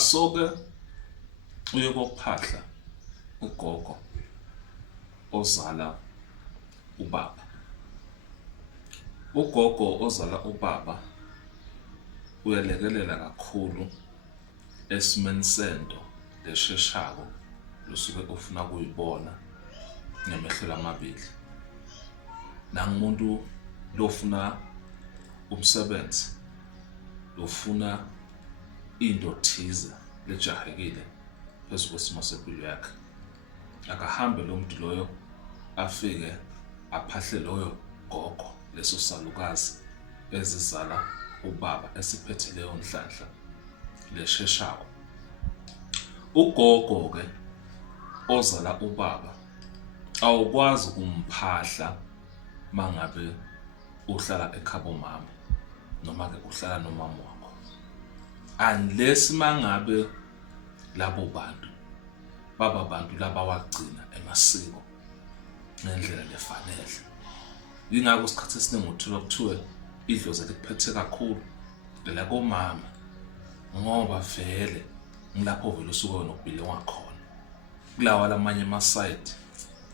Asoke uye kokuphahla ugogo ozala ubaba. Ugogo ozala ubaba uyalekelela kakhulu esimeni sento lesheshako lusuke ufuna kuyibona ngamehlo amabili. Nangumuntu lofuna umsebenzi, lofuna into thize lejahekile phezu kwesimo sempilo yakhe. Akahambe lo muntu loyo afike aphahle loyo gogo, leso salukazi ezizala ubaba esiphethe leyo nhlanhla lesheshako. Ugogo ke ozala ubaba awukwazi ukumphahla mangabe uhlala ekhabo mama noma ke uhlala nomama wakho, unless mangabe labo bantu baba bantu laba wagcina emasiko ngendlela lefanele. Yingakho isikhathi esiningi uthola kuthiwe idlozi likuphethe kakhulu la komama, ngoba vele ngilapho vele usuke wena ubhile wakhona. Kulawa lamanye ama-side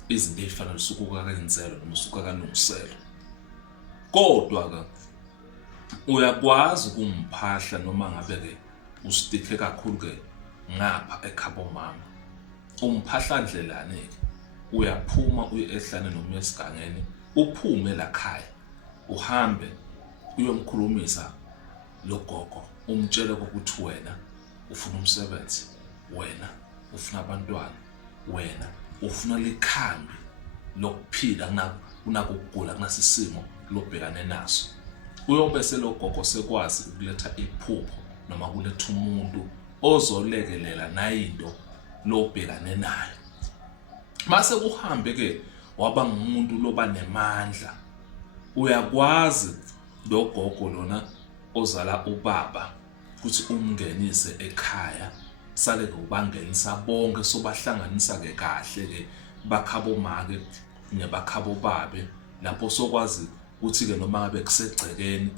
izinto ey'fanele usuke ukakenzelwa noma usuke kalungiselwa. Kodwa ke uyakwazi ukumphahla noma ngabe ke ustikhe kakhulu ke ngapha ekhabo mama. Umphahla ndlelani ke? Uyaphuma uye ehlane noma esigangeni, uphume la khaya, uhambe uyomkhulumisa lo gogo, umtshele ukuthi wena ufuna umsebenzi, wena ufuna abantwana, wena ufuna likhambi lokuphila kunakugula kunasisimo lobhekane naso. Uyobe selo gogo sekwazi ukuletha iphupho noma kuletha umuntu ozolekelela nayinto lobhekane nayo. Mase uhambe ke waba ngumuntu loba nemandla, uyakwazi lo gogo lona ozala ubaba ukuthi umngenise ekhaya, sale ke ubangenisa bonke, sobahlanganisa ke kahle ke bakhabo make nebakhabo babe, lapho sokwazi ukuthi ke noma ngabe kusegcekeni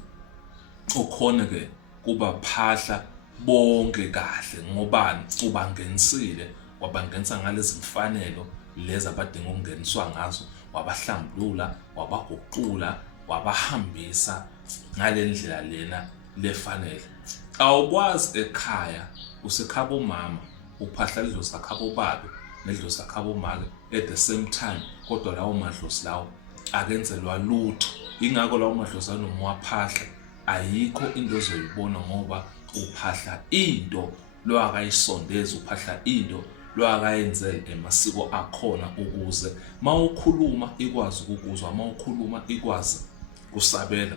ukhona ke kuba phahla bonke kahle. Ngobani? Ubangenisile, wabangenisa ngalezi mfanelo lezi abadinga ukungeniswa ngazo, wabahlambulula, wabaguqula, wabahambisa ngale ndlela lena lefanele. Awukwazi ekhaya usekhabo mama uphahla idlozi lakhabo babe nedlozi lakhabo make at the same time, kodwa lawo madlozi lawo akenzelwa lutho. Ingakho lawo madlozi noma waphahla ayikho into ozoyibona, ngoba uphahla into lo akayisondeza, uphahla into lo akayenzele emasiko akhona, ukuze mawukhuluma ikwazi ukukuzwa, mawukhuluma ikwazi kusabela